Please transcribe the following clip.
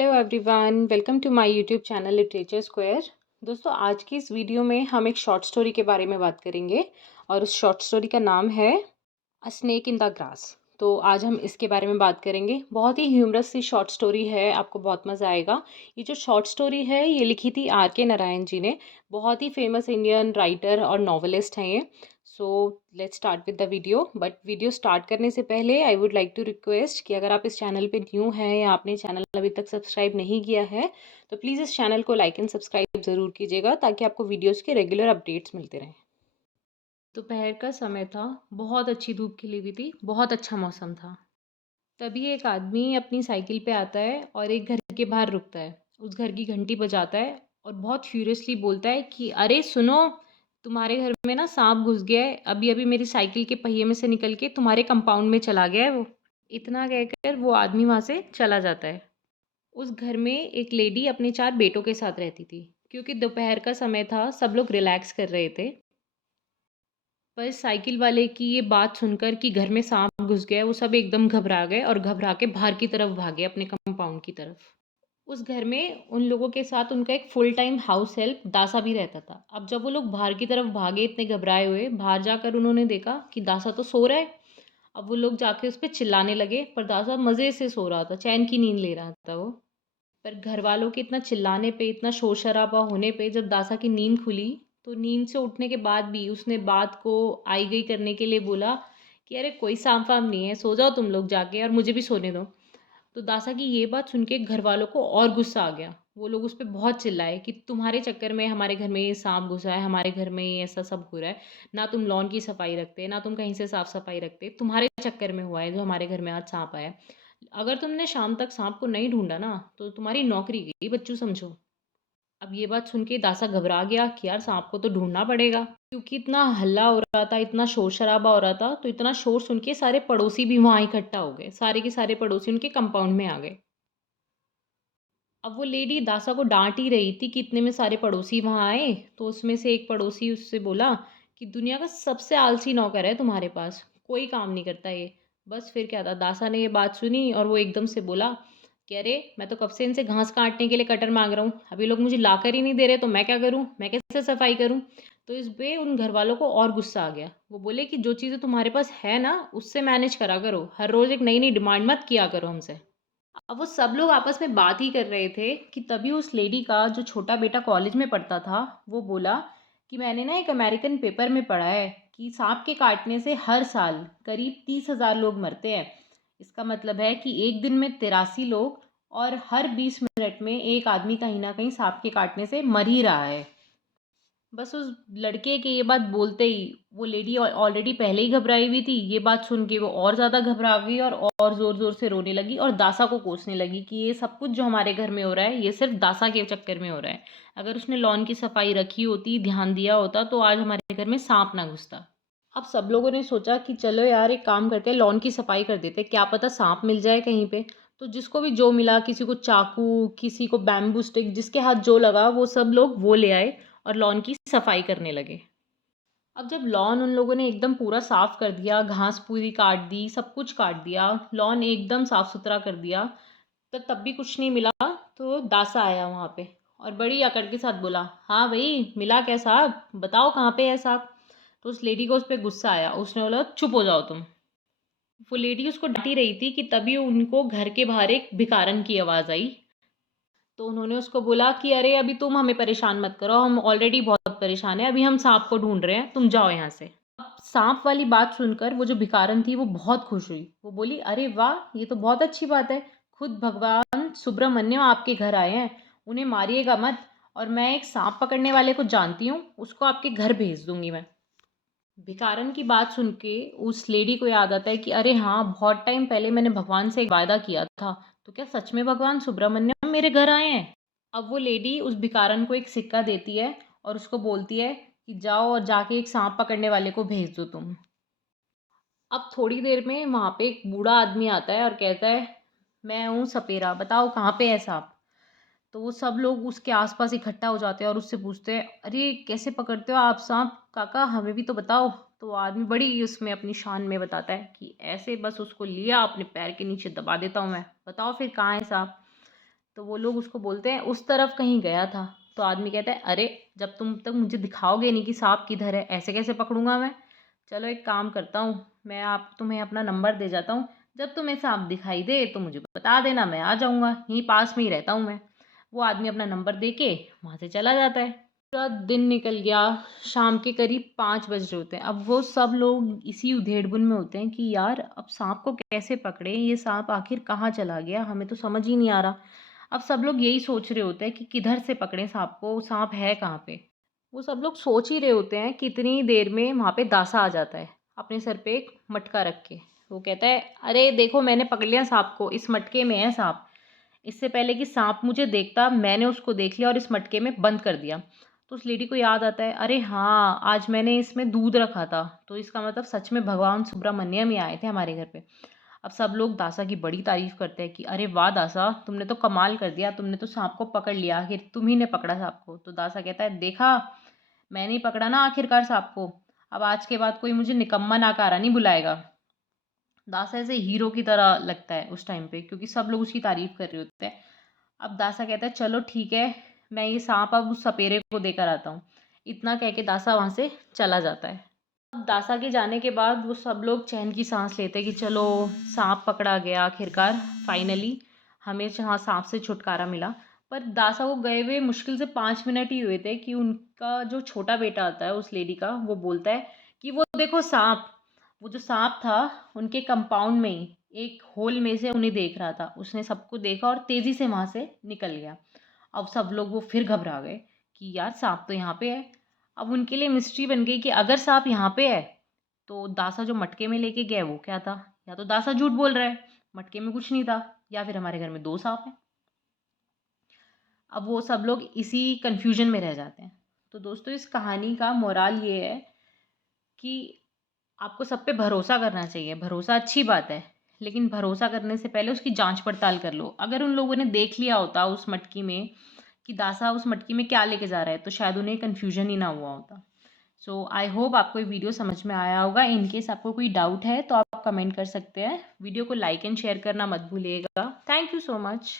Hello everyone, welcome to my YouTube channel literature square. दोस्तों, आज की इस वीडियो में हम एक शॉर्ट स्टोरी के बारे में बात करेंगे और उस शॉर्ट स्टोरी का नाम है अ स्नेक इन द ग्रास। तो आज हम इसके बारे में बात करेंगे। बहुत ही ह्यूमरस सी शॉर्ट स्टोरी है, आपको बहुत मज़ा आएगा। ये जो शॉर्ट स्टोरी है ये लिखी थी आर के नारायण जी ने। बहुत ही फेमस इंडियन राइटर और नॉवेलिस्ट हैं ये। So let's start with the video. But video start करने से पहले I would like to request कि अगर आप इस चैनल पे न्यू हैं या आपने चैनल अभी तक सब्सक्राइब नहीं किया है तो प्लीज़ इस चैनल को लाइक एंड सब्सक्राइब ज़रूर कीजिएगा ताकि आपको वीडियोज़ के रेगुलर अपडेट्स मिलते रहें। दोपहर का समय था, बहुत अच्छी धूप खिली हुई थी, बहुत अच्छा मौसम था। तभी एक आदमी अपनी साइकिल पे आता है और एक घर के बाहर रुकता है। उस घर की घंटी बजाता है और बहुत फ्यूरियसली बोलता है कि अरे सुनो, तुम्हारे घर में ना सांप घुस गया है। अभी अभी मेरी साइकिल के पहिए में से निकल के तुम्हारे कंपाउंड में चला गया है वो। इतना कहकर वो आदमी वहाँ से चला जाता है। उस घर में एक लेडी अपने 4 बेटों के साथ रहती थी। क्योंकि दोपहर का समय था, सब लोग रिलैक्स कर रहे थे। पर साइकिल वाले की ये बात सुनकर कि घर में सांप घुस गया है, वो सब एकदम घबरा गए और घबरा के बाहर की तरफ भागे, अपने कंपाउंड की तरफ। उस घर में उन लोगों के साथ उनका एक फुल टाइम हाउस हेल्प दासा भी रहता था। अब जब वो लोग बाहर की तरफ भागे इतने घबराए हुए, बाहर जाकर उन्होंने देखा कि दासा तो सो रहा है। अब वो लोग जाके उस पर चिल्लाने लगे, पर दासा मज़े से सो रहा था, चैन की नींद ले रहा था वो। पर घर वालों के इतना चिल्लाने पे, इतना शोर शराबा होने पे जब दासा की नींद खुली, तो नींद से उठने के बाद भी उसने बात को आई गई करने के लिए बोला कि अरे कोई सांप वाम नहीं है, सो जाओ तुम लोग जाके और मुझे भी सोने दो। तो दासा की ये बात सुन के घर वालों को और गुस्सा आ गया। वो लोग उस पर बहुत चिल्लाए कि तुम्हारे चक्कर में हमारे घर में ये सांप घुसा है, हमारे घर में ये ऐसा सब हो रहा है। ना तुम लॉन की सफाई रखते, ना तुम कहीं से साफ सफाई रखते, तुम्हारे चक्कर में हुआ है जो हमारे घर में आज सांप आया है। अगर तुमने शाम तक सांप को नहीं ढूंढा ना तो तुम्हारी नौकरी गई बच्चू, समझो। अब ये बात सुन के दासा घबरा गया कि यार सांप को तो ढूंढना पड़ेगा। क्योंकि इतना हल्ला हो रहा था, इतना शोर शराबा हो रहा था, तो इतना शोर सुन के सारे पड़ोसी भी वहां इकट्ठा हो गए। सारे के सारे पड़ोसी उनके कंपाउंड में आ गए। अब वो लेडी दासा को डांट ही रही थी कि इतने में सारे पड़ोसी वहां आए। तो उसमें से एक पड़ोसी उससे बोला कि दुनिया का सबसे आलसी नौकर है तुम्हारे पास, कोई काम नहीं करता ये। बस फिर क्या था, दासा ने ये बात सुनी और वो एकदम से बोला कि अरे मैं तो कब से इनसे घास काटने के लिए कटर मांग रहा हूँ, अभी लोग मुझे लाकर ही नहीं दे रहे, तो मैं क्या करूँ, मैं कैसे सफाई करूँ। तो इस पे उन घर वालों को और गुस्सा आ गया। वो बोले कि जो चीज़ें तुम्हारे पास है ना उससे मैनेज करा करो, हर रोज़ एक नई नई डिमांड मत किया करो हमसे। अब वो सब लोग आपस में बात ही कर रहे थे कि तभी उस लेडी का जो छोटा बेटा कॉलेज में पढ़ता था, वो बोला कि मैंने ना एक अमेरिकन पेपर में पढ़ा है कि सांप के काटने से हर साल करीब 30,000 लोग मरते हैं। इसका मतलब है कि एक दिन में 83 लोग, और हर 20 मिनट में एक आदमी कहीं ना कहीं सांप के काटने से मर ही रहा है। बस उस लड़के के ये बात बोलते ही वो लेडी ऑलरेडी पहले ही घबराई हुई थी, ये बात सुन के वो और ज़्यादा घबरा गई और ज़ोर ज़ोर से रोने लगी और दासा को कोसने लगी कि ये सब कुछ जो हमारे घर में हो रहा है ये सिर्फ दासा के चक्कर में हो रहा है। अगर उसने लॉन की सफाई रखी होती, ध्यान दिया होता, तो आज हमारे घर में सांप ना घुसता। अब सब लोगों ने सोचा कि चलो यार एक काम करते हैं, लॉन की सफाई कर देते, क्या पता सांप मिल जाए कहीं पे। तो जिसको भी जो मिला, किसी को चाकू, किसी को बैम्बू स्टिक, जिसके हाथ जो लगा वो सब लोग वो ले आए और लॉन की सफाई करने लगे। अब जब लॉन उन लोगों ने एकदम पूरा साफ कर दिया, घास पूरी काट दी, सब कुछ काट दिया, लॉन एकदम साफ सुथरा कर दिया, तो तब भी कुछ नहीं मिला। तो दासा आया वहाँ पे और बड़ी अकड़ के साथ बोला, हाँ भाई मिला क्या साहब, बताओ कहाँ पे है साहब। तो उस लेडी को उस पर गुस्सा आया, उसने बोला चुप हो जाओ तुम। वो लेडी उसको डांटी रही थी कि तभी उनको घर के बाहर एक भिखारन की आवाज़ आई। तो उन्होंने उसको बोला कि अरे अभी तुम हमें परेशान मत करो, हम ऑलरेडी बहुत परेशान हैं, अभी हम सांप को ढूंढ रहे हैं, तुम जाओ यहाँ से। अब सांप वाली बात सुनकर वो जो भिखारन थी वो बहुत खुश हुई। वो बोली अरे वाह, ये तो बहुत अच्छी बात है, खुद भगवान सुब्रमण्यम आपके घर आए हैं, उन्हें मारिएगा मत, और मैं एक सांप पकड़ने वाले को जानती हूँ, उसको आपके घर भेज दूंगी मैं। भिखारन की बात सुन के उस लेडी को याद आता है कि अरे हाँ, बहुत टाइम पहले मैंने भगवान से एक वायदा किया था, तो क्या सच में भगवान सुब्रमण्यम मेरे घर आए हैं। अब वो लेडी उस भिखारन को एक सिक्का देती है और उसको बोलती है कि जाओ और जाके एक सांप पकड़ने वाले को भेज दो तुम। अब थोड़ी देर में वहाँ पे एक बूढ़ा आदमी आता है और कहता है, मैं हूँ सपेरा, बताओ कहाँ पे है सांप। तो वो सब लोग उसके आसपास इकट्ठा हो जाते हैं और उससे पूछते हैं, अरे कैसे पकड़ते हो आप सांप काका, हमें भी तो बताओ। तो वो आदमी बड़ी उसमें अपनी शान में बताता है कि ऐसे बस उसको लिया, अपने पैर के नीचे दबा देता हूँ मैं, बताओ फिर कहाँ है सांप। तो वो लोग उसको बोलते हैं उस तरफ कहीं गया था। तो आदमी कहता है अरे जब तुम तक मुझे दिखाओगे नहीं कि सांप किधर है, ऐसे कैसे पकड़ूंगा मैं। चलो एक काम करता हूँ, मैं आप तुम्हें अपना नंबर दे जाता हूँ, जब तुम्हें सांप दिखाई दे तो मुझे बता देना, मैं आ जाऊँगा, यहीं पास में ही रहता हूँ मैं। वो आदमी अपना नंबर दे के वहाँ से चला जाता है। पूरा दिन निकल गया, शाम के करीब 5 बज रहे होते हैं। अब वो सब लोग इसी उधेड़-बुन में होते हैं कि यार अब सांप को कैसे पकड़ें, ये सांप आखिर कहाँ चला गया, हमें तो समझ ही नहीं आ रहा। अब सब लोग यही सोच रहे होते हैं कि किधर से पकड़ें सांप को, सांप है कहाँ पे। वो सब लोग सोच ही रहे होते हैं, कितनी देर में वहाँ पे दासा आ जाता है, अपने सर पे एक मटका रख के। वो कहता है अरे देखो मैंने पकड़ लिया सांप को, इस मटके में है सांप। इससे पहले कि सांप मुझे देखता, मैंने उसको देख लिया और इस मटके में बंद कर दिया। तो उस लेडी को याद आता है, अरे हाँ आज मैंने इसमें दूध रखा था, तो इसका मतलब सच में भगवान सुब्रमण्यम ही आए थे हमारे घर पे। अब सब लोग दासा की बड़ी तारीफ करते हैं कि अरे वाह दासा, तुमने तो कमाल कर दिया, तुमने तो सांप को पकड़ लिया, आखिर तुम ही ने पकड़ा सांप को। तो दासा कहता है देखा, मैंने ही पकड़ा ना आखिरकार सांप को, अब आज के बाद कोई मुझे निकम्मा नाकारा नहीं बुलाएगा। दासा ऐसे हीरो की तरह लगता है उस टाइम पे, क्योंकि सब लोग उसकी तारीफ कर रहे होते हैं। अब दासा कहता है चलो ठीक है, मैं ये सांप अब उस सपेरे को देकर आता हूँ। इतना कह के दासा वहाँ से चला जाता है। अब दासा के जाने के बाद वो सब लोग चैन की सांस लेते हैं कि चलो सांप पकड़ा गया आखिरकार, फाइनली हमें जहाँ सांप से छुटकारा मिला। पर दासा को गए हुए मुश्किल से 5 मिनट ही हुए थे कि उनका जो छोटा बेटा आता है उस लेडी का, वो बोलता है कि वो देखो सांप। वो जो सांप था उनके कंपाउंड में ही एक होल में से उन्हें देख रहा था, उसने सबको देखा और तेजी से वहां से निकल गया। अब सब लोग वो फिर घबरा गए कि यार सांप तो यहाँ पे है। अब उनके लिए मिस्ट्री बन गई कि अगर सांप यहाँ पे है तो दासा जो मटके में लेके गया वो क्या था। या तो दासा झूठ बोल रहा है, मटके में कुछ नहीं था, या फिर हमारे घर में दो सांप हैं। अब वो सब लोग इसी कंफ्यूजन में रह जाते हैं। तो दोस्तों इस कहानी का मोराल ये है कि आपको सब पे भरोसा करना चाहिए। भरोसा अच्छी बात है, लेकिन भरोसा करने से पहले उसकी जांच पड़ताल कर लो। अगर उन लोगों ने देख लिया होता उस मटकी में कि दासा उस मटकी में क्या लेके जा रहा है, तो शायद उन्हें कन्फ्यूजन ही ना हुआ होता। सो आई होप आपको ये वीडियो समझ में आया होगा। इन केस आपको कोई डाउट है तो आप कमेंट कर सकते हैं। वीडियो को लाइक एंड शेयर करना मत भूलिएगा। Thank you so much.